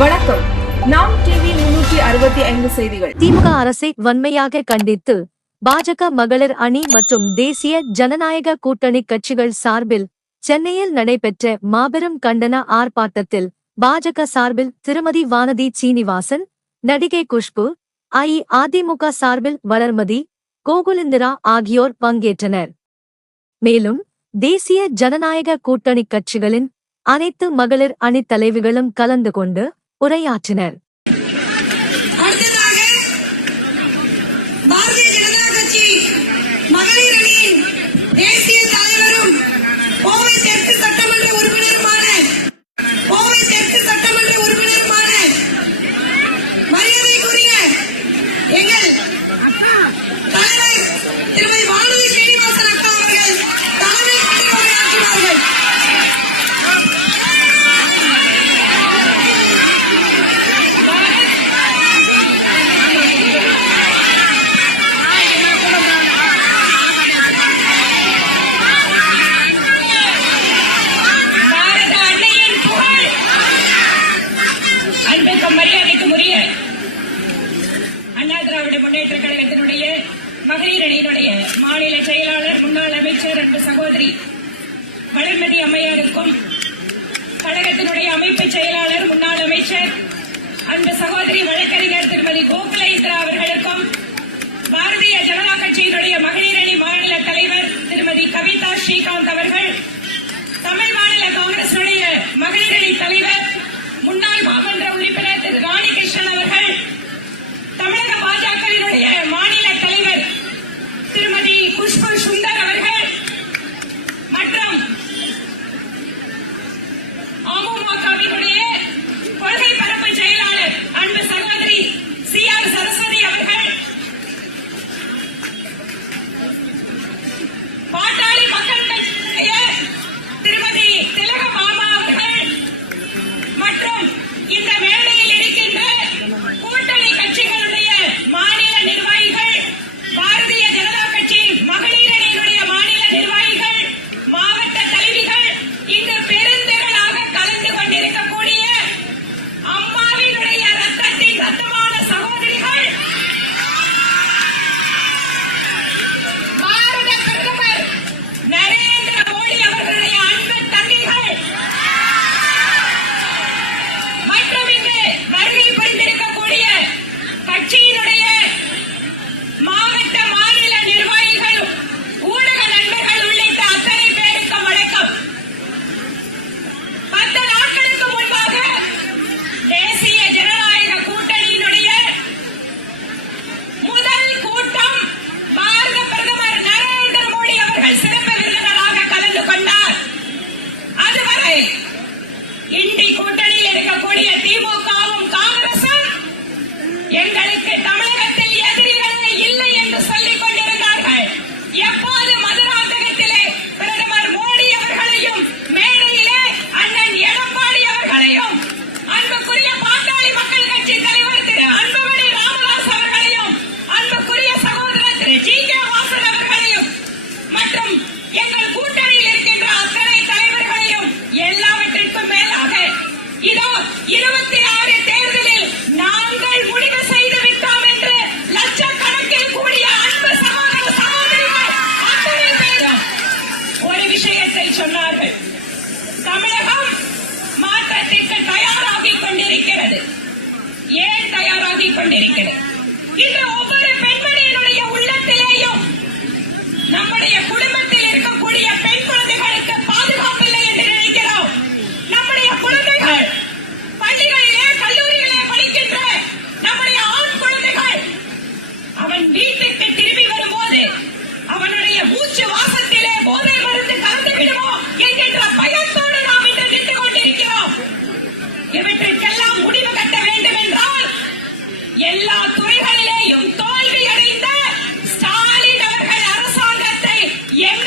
வணக்கம். நாம் டிவி 365 செய்திகள். திமுக அரசை வன்மையாக கண்டித்து பாஜக மகளிர் அணி மற்றும் தேசிய ஜனநாயக கூட்டணி கட்சிகள் சார்பில் சென்னையில் நடைபெற்ற மாபெரும் கண்டன ஆர்ப்பாட்டத்தில் பாஜக சார்பில் திருமதி வானதி சீனிவாசன், நடிகை குஷ்பு, அஇஅதிமுக சார்பில் வளர்மதி, கோகுலிந்திரா ஆகியோர் பங்கேற்றனர். மேலும் தேசிய ஜனநாயக கூட்டணி கட்சிகளின் அனைத்து மகளிர் அணி தலைவிகளும் கலந்து கொண்டு உரையாற்றினர். அடுத்ததாக பாரதிய ஜனதா கட்சி மகளிர் அணியின் தேசிய தலைவரும் கோவை தெற்கு சட்டமன்ற உறுப்பினருமான மரியாதைக்குரிய எங்கள் தலைவர் திருமதி வானதி சீனிவாசன் அக்கா அவர்கள் தலைமை உரையாற்றினார்கள். முன்னேற்ற கழகத்தினுடைய மகளிர் அணியினுடைய மாநில செயலாளர் முன்னாள் அமைச்சர் அன்பு சகோதரி வளர்மதி அம்மையாருக்கும், கழகத்தினுடைய அமைப்பு செயலாளர் முன்னாள் அமைச்சர் அன்பு சகோதரி வழக்கறிஞர் திருமதி கோகுலிந்திரா அவர்களுக்கும், பாரதிய ஜனதா கட்சியினுடைய மகளிர் அணி மாநில தலைவர் திருமதி கவிதா ஸ்ரீகாந்த் அவர்கள், தமிழ் மாநில காங்கிரசுடைய மகளிர் அணி தலைவர் முன்னாள் மாமன்ற உறுப்பினர் திரு ராணி கிருஷ்ணன் அவர்கள், தமிழக பாஜகவினுடைய மாநில தலைவர் திருமதி குஷ்பு சுந்தர் அவர்கள் மற்றும் அமமுகவினுடைய கொள்கை பரப்பு செயலாளர் அன்பு சகோதரி CR சரஸ்வதி அவர்கள், பாட்டாளி மக்கள் கட்சியினுடைய திருமதி திலகபாமா அவர்கள் மற்றும் இந்த மேடையில் இருக்கின்ற கூட்டணி கட்சிகளுடைய மாநில நிர்வாகிகள், பாரதிய ஜனதா கட்சி மகளிர் அணியினுடைய மாநில நிர்வாகிகள், மாவட்ட தலைவிகள், இங்கு பெருந்திரளாக கலந்து கொண்டிருக்கக்கூடிய அம்மாவினுடைய ரத்தத்தின் ரத்தமான சகோதரிகள், பாரத பிரதமர் நரேந்திர மோடி அவர்களுடைய அன்பு தங்கைகள் மற்றும் இங்கு வருகை புரிந்திருக்கக்கூடிய கட்சியினுடைய மாவட்ட மாநில நிர்வாகிகள், ஊடக நண்பர்கள் உள்ளிட்ட அத்தனை பேருக்கு வணக்கம். 10 நாட்களுக்கு முன்பாக தேசிய ஜனநாயக கூட்டணியினுடைய முதல் கூட்டம் பாரத பிரதமர் நரேந்திர மோடி அவர்கள் சிறப்பு விருந்தினராக கலந்து கொண்டார். அதுவரை இந்தி கூட்டணியில் இருக்கக்கூடிய திமுகவும் காங்கிரசும் எங்களுக்கு தமிழகத்தில் எதிரிகளே இல்லை என்று சொல்லிக் கொண்டிருந்தார்கள். எப்போது மதுராந்தகத்திலே பிரதமர் மோடி அவர்களையும், மேடையிலே அண்ணன் எடப்பாடி அவர்களையும், அன்புக்குரிய பாட்டாளி மக்கள் கட்சி தலைவர் திரு அன்புமணி ராமதாஸ் அவர்களையும், அன்புக்குரிய சகோதரர் திரு GK வாசன் அவர்களையும் மற்றும் எங்கள் கூட்டணியில் இருக்கின்ற அத்தனை தலைவர்களையும் எல்லாவற்றிற்கும் மேலாக இதோ 26 தேர்தலில் நாங்கள் முடிவு செய்து விட்டோம் என்று லட்சக்கணக்கில் கூடிய அன்பு சகோதர சகோதரிகள் அத்தனை பேரும் ஒரு விஷயத்தை சொன்னார்கள். தமிழகம் மாற்றத்திற்கு தயாராகிக் கொண்டிருக்கிறது. ஏன் தயாராகிக் கொண்டிருக்கிறது? இன்று ஒவ்வொரு பெண்மணியினுடைய உள்ளத்திலேயும் நம்முடைய குடும்பத்தில் இருக்கக்கூடிய பெண் குழந்தைகளுக்கு பாதுகாப்பில்லை என்று நினைக்கிறோம். நம்முடைய குழந்தைகள் பள்ளிகளிலே, கல்லூரிகளே படிக்கின்ற நம்முடைய ஆண் குழந்தைகள் அவன் வீட்டுக்கு திரும்பி வரும்போது அவனுடைய மூச்சு வாசத்திலே போதை மருந்து கலந்து விடுமோ என்கின்ற பயத்தோடு நாம் இன்று நின்று கொண்டிருக்கிறோம். இவற்றுக்கெல்லாம் முடிவு கட்ட வேண்டும் என்றால் எல்லா துறைகளிலேயும் தோல்வி அடைந்த ஸ்டாலின் அவர்கள் அரசாங்கத்தை எங்கள்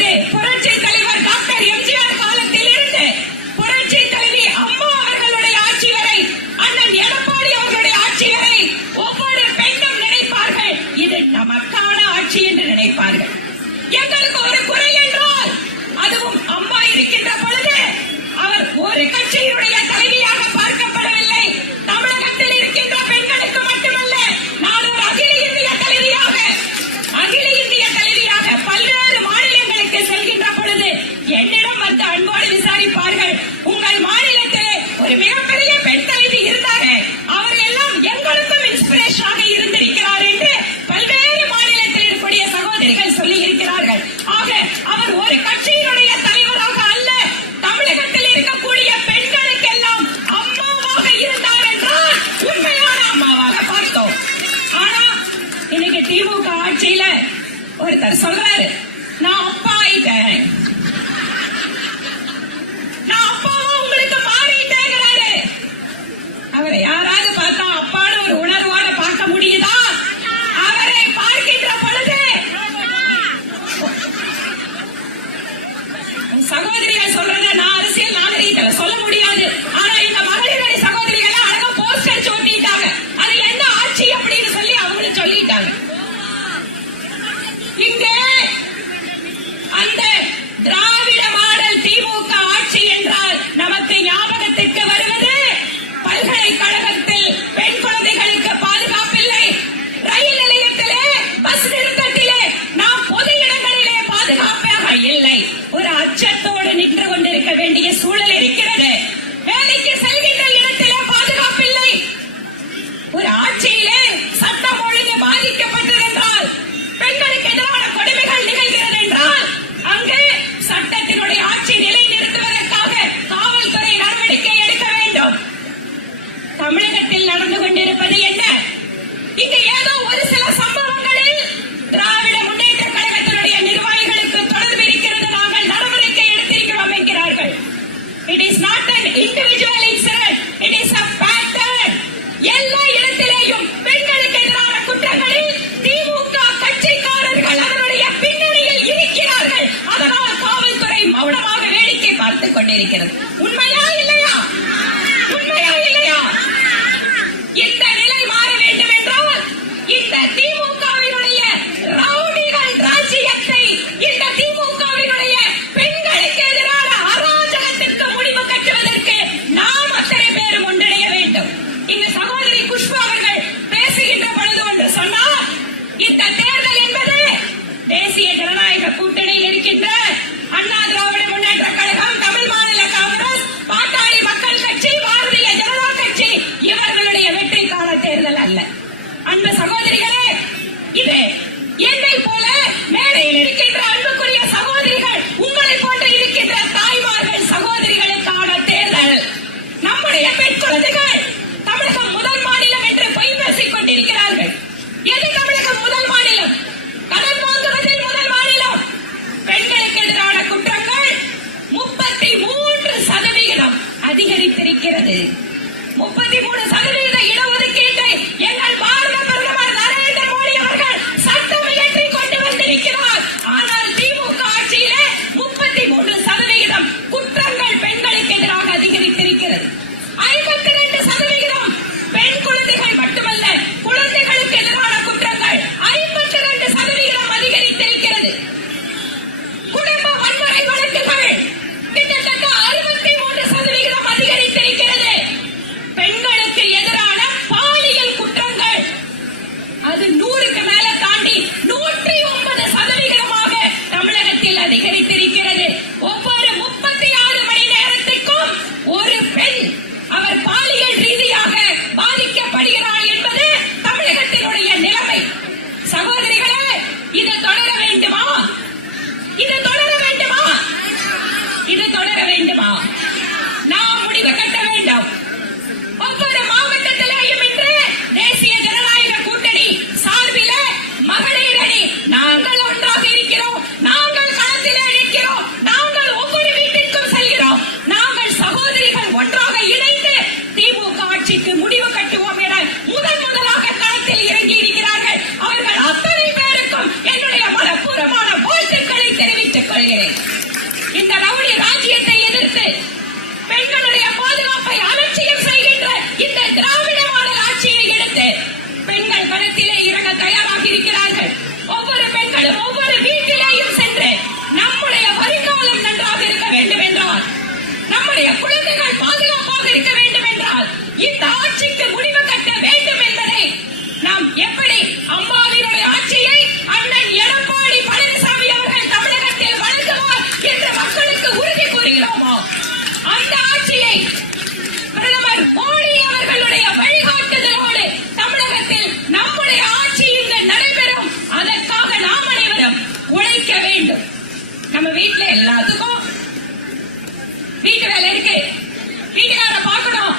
அது புரட்சி தலைவர் டாக்டர் எம்ஜிஆர் காலத்தில் இருந்து புரட்சி தலைவி அம்மா அவர்களுடைய ஆட்சி வரை, அண்ணன் எடப்பாடி அவர்களுடைய ஆட்சி வரை ஒவ்வொரு பெண்ணும் நினைப்பார்கள், இது நமக்கான ஆட்சி என்று நினைப்பார்கள். எங்களுக்கு ஒரு குறை என்றால் அதுவும் அம்மா இருக்கின்ற பொழுது அவர் ஒரு கட்சியினுடைய தலைவியாக பார்க்கப்படவில்லை. தமிழகத்தில் இருக்கின்ற பெண்களுக்கு மட்டுமல்ல, நான் ஒரு அகில இந்திய தலைவியாக பல்வேறு மாநிலங்களுக்கு செல்கின்ற பொழுது என்னிடம் வந்து அன்போடு விசாரிப்பார்கள், உங்கள் மாநிலத்திலே ஒரு மிகப்பெரிய பெண் தலைவி இருந்தாங்க, அவர் எல்லாம் எங்களுக்கும் இன்ஸ்பிரேஷனாக இருந்திருக்கிறார் என்று பல்வேறு மாநிலத்தில் இருக்கக்கூடிய சகோதரிகள் சொல்லி இருக்கிறார்கள். ஆக அவர் ஒரு கட்சியினுடைய தலைவராக அல்ல, தமிழகத்தில் இருக்கக்கூடிய பெண்களுக்கெல்லாம் அம்மாவாக இருந்தார் என்றால் உண்மையான அம்மாவாக பார்த்தோம். ஆனா இன்னைக்கு திமுக ஆட்சியில ஒருத்தர் சொல்றாரு, நான் அப்பா ஆயிட்டேன், நான் அப்பாவா உங்களுக்கு மாறிட்டேங்கிறாரு. அவரை யாராவது பார்த்தா அப்பான்னு ஒரு உணர்வோட பார்க்க முடியுதா? அவரை பார்க்கின்ற பொழுது சகோதரிகள் சொல்றத நான் அரசியல் நாகரீகத்துல சொல்ல முடியாது. ஆனா இந்த மகளிரணி சகோதரிகள் அழகா போஸ்ட் அடிச்சு ஒட்டிட்டாங்க, அது என்ன ஆட்சி அப்படின்னு சொல்லி அவங்களும் சொல்லிட்டாங்க. இங்கே அந்த திராவிட மாடல் திமுக ஆட்சி என்றால் நமக்கு ஞாபகத்திற்கு வருவது, பல்கலைக்கழகத்தில் பெண் குழந்தைகளுக்கு பாதுகாப்பில்லை, ரயில் நிலையத்திலே பஸ் நிறுத்தத்திலே நாம் பொது இடங்களிலே பாதுகாப்பாக இல்லை, ஒரு அச்சத்தோடு நின்று கொண்டிருக்க வேண்டிய சூழல் இருக்கிறது. வேலைக்கு செல்கின்ற இடத்திலே பாதுகாப்பில்லை. ஒரு ஆட்சியிலே சட்டம் ஒழுங்கு பாதிக்கப்பட்டதென்றால், பெண்களுக்கு எதிரான கொடுமைகள் நிகழ்கிறது என்றால், அங்கு சட்டத்தினுடைய ஆட்சி நிலை நிறுத்துவதற்காக காவல்துறை நடவடிக்கை எடுக்க வேண்டும். தமிழகத்தில் நடந்து கொண்டிருப்பது என்ன? இங்கு ஏதோ ஒரு சில சம்பவங்களில் திராவிட முன்னேற்ற கழகத்தினுடைய நிர்வாகிகளுக்கு தொடர்பு இருக்கிறது, நாங்கள் நடவடிக்கை எடுத்திருக்கிறோம் என்கிறார்கள். It is not an individual incident, it is a pattern. எல்லா இடத்திலேயும் பெண்களுக்கு எதிரான குற்றங்களில் திமுக கட்சிக்காரர்கள் அதனுடைய பின்னணியில் இருக்கிறார்கள். அதனால் காவல்துறை மௌனமாக வேடிக்கை பார்த்துக் கொண்டிருக்கிறது. உண்மையா இல்லையா? உண்மையா இல்லையா? இந்த நிலை மாற வேண்டும் என்றால் இந்த திமுகவினுடைய ரவுடிகள் ராஜ்ஜியத்தை, இந்த திமுகவினுடைய பெண்களுக்கு எதிரான அராஜகத்திற்கு முடிவு கட்டுவதற்கு நாம் அத்தனை பேரும் ஒன்றிணைய வேண்டும். இந்த சகோதரி புஷ்பா அவர்கள் பேசுகின்ற பொழுது ஒன்று சொன்னார், இந்த தேர்தல் என்பது தேசிய ஜனநாயக கூட்டணியில் இருக்கின்ற அண்ணா திராவிட முன்னேற்ற கழகம், தமிழ் மாநில காங்கிரஸ், பாட்டாளி மக்கள் கட்சி, பாரதிய ஜனதா கட்சி இவர்களுடைய வெற்றிக்கான தேர்தல் அல்ல. அன்பு சகோதரிகளே, இது என்னை போல மேடையில் இருக்கின்ற அன்புக்குரிய சகோதரிகள், உங்களை போன்று இருக்கின்ற தாய்மார்கள், சகோதரிகளுக்கான தேர்தல். நம்முடைய பெண் குழந்தைகள் தமிழகம் முதல் மாநிலம் என்று பொய் பேசிக் கொண்டிருக்கிறார்கள். எது தமிழகம் முதல் மாநிலம்? கடன் வாங்குவதில் முதல் மாநிலம். பெண்களுக்கு எதிரான குற்றங்கள் 33% அதிகரித்திருக்கிறது. 33% இடஒதுக்கீட்டை எங்கள் பாரத பிரதமர் நரேந்திர மோடி அவர்கள் சட்டம் இயற்றி கொண்டு வந்திருக்கிறார். ஆனால் திமுக ஆட்சியிலே 33% குற்றங்கள் பெண்களுக்கு எதிராக அதிகரித்திருக்கிறது. 52% பெண் குழந்தைகள் மட்டுமல்ல, குழந்தைகளுக்கு எதிரான குற்றங்கள் 52% அதிகரித்திருக்கிறது. குடும்ப வன்முறை வழக்குகள் கிட்டத்தட்ட 63% அதிகரித்திருக்கிறது. பெண்களுக்கு எதிரான பாலியல் குற்றங்கள் அது 100க்கு மேல தாண்டி 109% தமிழகத்தில் அதிகரித்திருக்கிறது. ஒவ்வொரு 36 மணி நேரத்திற்கும் ஒரு பெண் அவர் பாலியல் ரீதியாக பாதிக்கப்படுகிறார் என்பது தமிழகத்தினுடைய நிலைமை. சகோதரிகளே, இது தொடர வேண்டுமா? இது தொடர வேண்டுமா? இது தொடர வேண்டுமா? நாம் முடிவு கட்ட வேண்டும். ஒவ்வொரு மாவட்டத்திலேயும் இன்று தேசிய ஜனநாயக கூட்டணி சார்பில் மகளிர் அணி நாங்கள் ஒன்றாக இருக்கிறோம், நாங்கள் களத்திலே இருக்கிறோம், நாங்கள் ஒவ்வொரு வீட்டிற்கும் செல்கிறோம், நாங்கள் சகோதரிகள் ஒன்றாக இணைந்து திமுக ஆட்சிக்கு முடிவு கட்டுவோம் என முதலாக களத்தில் இறங்கி இருக்கிறார்கள். அவர்கள் அத்தனை பேருக்கும் என்னுடைய மனப்பூர்வமான வாழ்த்துக்களை தெரிவித்துக் கொள்கிறேன். சொல்லுகிறேன். இந்த ரவுடி ராஜ்யத்தை எதிர்த்து பெண்களுடைய பாதுகாப்பை அலட்சியம் செய்கின்ற இந்த திராவிட மாடல் ஆட்சியை எடுத்து பெண்கள் கருத்திலே இறங்க தயாராக இருக்கிறார்கள். ஒவ்வொரு பெண்களும் ஒவ்வொரு வீட்டிலேயும் சென்று நம்முடைய வருங்காலம் நன்றாக இருக்க வேண்டும் என்றால், நம்முடைய குழந்தைகள் பாதுகாப்பாக இருக்க வேண்டும் என்றால் இந்த ஆட்சிக்கு முடிவு கட்ட வேண்டும் என்பதை நாம் எப்படி அம்மாவினுடைய ஆட்சியை அண்ணன் எடப்பாடி பழனிசாமி அவர்கள் தமிழகத்தில் வழங்குவார் என்று மக்களுக்கு உறுதி கூறுகிறோமோ, அந்த ஆட்சியை பிரதமர் மோடி அவர்களுடைய வழிகாட்டுதலோடு தமிழகத்தில் நம்முடைய ஆட்சி இங்கு நடைபெறும். அதற்காக நாம் அனைவரும் உழைக்க வேண்டும். நம்ம வீட்டுல எல்லாத்துக்கும் வீட்டு வேலை இருக்கு, வீட்டுக்கார பார்க்கணும்,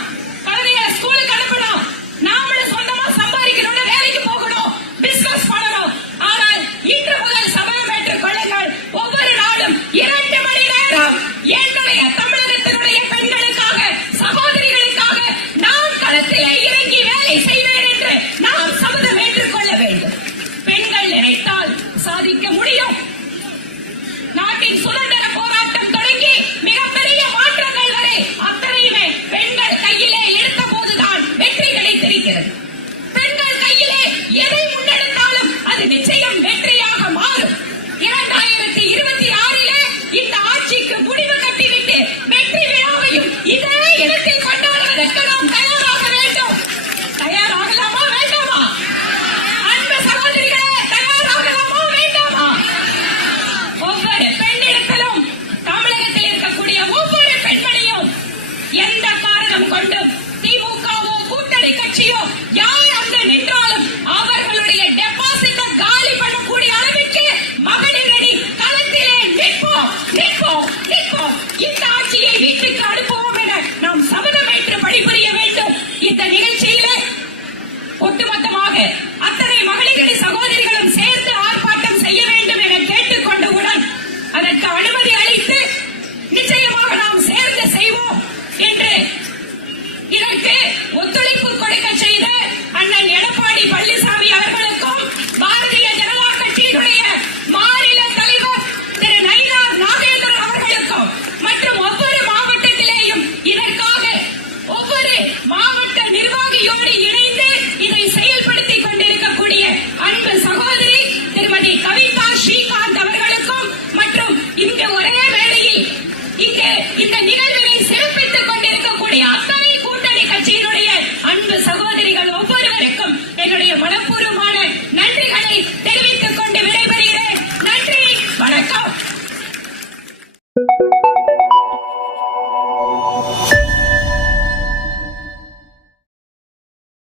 குழந்தைய ஸ்கூலுக்கு அனுப்பணும், நாமளும் சொந்தமா சம்பாதிக்கணும்னு வேலைக்கு போகணும், பிசினஸ் பண்ணணும். ஆனால் இன்று முதல் சபதம் ஏற்றுக் கொள்ளுங்கள், ஒவ்வொரு நாளும் 2 மணி நேரம் என்னுடைய தமிழகத்தினுடைய பெண்களுக்காக, சகோதரிகளுக்காக நான் களத்திலே இறங்கி வேலை செய்வேன் என்று நாம் சபதம் ஏற்றுக் கொள்ள வேண்டும். பெண்கள் நினைத்தால் சாதிக்க முடியும். நாட்டின் சுதந்திர போராட்டம் தொடங்கி மிகப்பெரிய மாற்றங்கள் வரை அத்தனையுமே பெண்கள் கையிலே எடுத்த போதுதான் வெற்றி கிடைத்திருக்கிறது. பெண்கள் கையிலே எதை முன்னெடுத்தாலும் அது நிச்சயம் வெற்றியாக மாறும். 2026 இந்த ஆட்சிக்கு முடிவு கட்டிவிட்டு வெற்றி விழாவையும் இதே இடத்தில் கொண்டாடுவதற்கு நாம் தயாராக வேண்டும். தயாராகலாமா வேண்டாமா? அன்பு சகோதரிகளே, தயாராகலாமா வேண்டாமா? ஒவ்வொரு பெண்ணிடத்திலும் தமிழகத்தில் இருக்கக்கூடிய ஒவ்வொரு பெண்மணியும் எந்த காரணம் கொண்டும் திமுகவோ கூட்டணி கட்சியோ யார் அங்கு நின்றாலும் அவர்களுடைய டெபாசிட்டை காலி பண்ணக்கூடிய அளவிற்கு மகளிர் அணி களத்திலே நிற்போம் நிற்போம் நிற்போம். இந்த ஆட்சியை வீட்டுக்கு அனுப்புவோம் என நாம் சபதம் ஏற்று பணிபுரிய வேண்டும். இந்த நிகழ்ச்சியிலே ஒட்டுமொத்தமாக அத்தனை மகளிரணி சகோதரிகளும் சேர்ந்து ஆர்ப்பாட்டம் செய்ய வேண்டும் என கேட்டுக்கொண்டவுடன் அதற்கு அனுமதி அளித்து நிச்சயமாக நாம் சேர்ந்து செய்வோம் என்று இதற்கு ஒத்துழைப்பு கொடுக்க செய்த அண்ணன் எடப்பாடி பழனிசாமி அவர்களுக்கும், பாரதிய ஜனதா கட்சியினுடைய மாநில தலைவர் திரு நயினார் நாகேந்திரன் அவர்களுக்கும் மற்றும் ஒவ்வொரு மாவட்டத்திலேயும் இதற்காக ஒவ்வொரு மாவட்ட நிர்வாகியோடு இணைந்து இதை செயல்படுத்திக் கொண்டிருக்கக்கூடிய அன்பு சகோதரி திருமதி கவிதா ஸ்ரீகாந்த் அவர்களுக்கும் மற்றும் இங்கு ஒரே வேளையில் இங்கு இந்த நிகழ்வினை சிறப்பித்துக் கொண்டிருக்கக்கூடிய அத்தனை கூட்டணி கட்சியினுடைய அன்பு சகோதரிகள் ஒவ்வொருவருக்கும் என்னுடைய மனப்பூர்வ